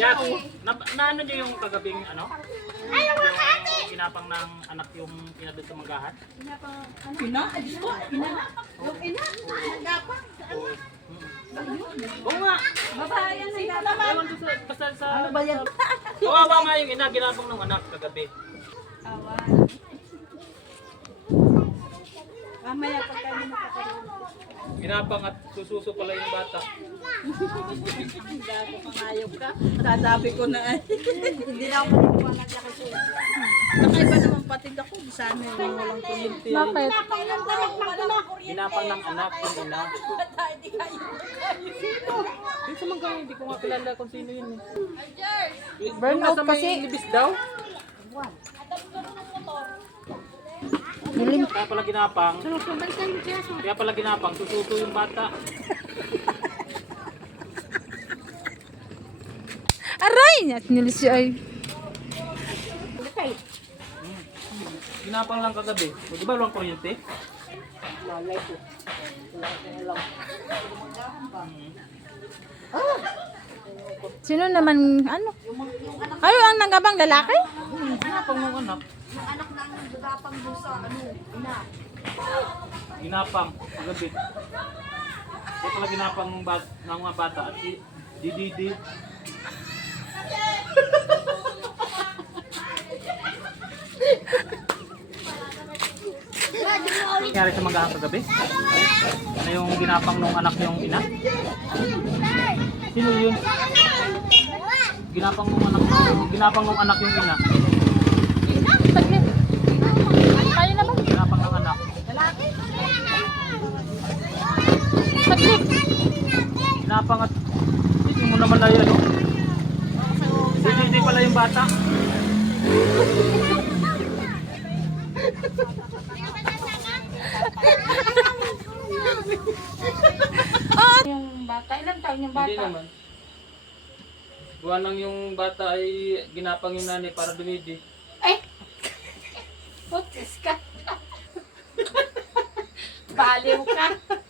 Yes. Oh. Na, na, na, na, na pagabing, ano niyo mm. yung kagabing ano? Ano mo ka ate? Kinapang ng anak yung ina doon sa maghahat? Kinapang ano? Ina? Oh. Oh. Oh. Oh. Oh. Yung ina? Yung ina? Nagapang sa anak? Oo nga. Babae yan. Sino naman? Ewan ko sa kasal sa... Ano ba yan? Kawawa nga yung ina, ginapang ng anak kagabi. Awa. Oh, wow. Mamaya pa. Pinapangat, sususo pala yung bata. Hindi ako pangayop ka. Tatabi ko na eh. Hindi ako pangayop ka. Nakaiba naman patid ako. Sana yung walang kumintil. Bakit? Pinapang ng anak. Bata, hindi kayo. Hindi sa mga hindi ko nga kilala kung sino yun. Burn out kasi. Burn out kasi. Malim. Kaya pala ginapang. Kaya pala ginapang. Tututo yung bata. Aray! Nilis siya ay. Ginapang lang kagabi. O diba luwang kuryente? Sino naman ano? Ayo ang nangabang lalaki? Ah anak ko, mong anak. Yung anak na yung dadapang doon sa ano, ina. Ginapang, magabit. Ito pala ginapang ng mga bata. At si DDD. Ano nangyari sa magahang kagabi? Ano yung ginapang ng di, di, di, di. nang nang anak yung ina? Sino yun? Ginapang ng anak, ginapang ng anak yung ina. Napangat. Hindi mo naman layo. No? Hindi, hindi pala yung bata. yung bata, ilang taon yung bata? Hindi Buwan lang yung bata ay ginapang yung nanay para dumidi. Eh! Putis ka! Baliw ka!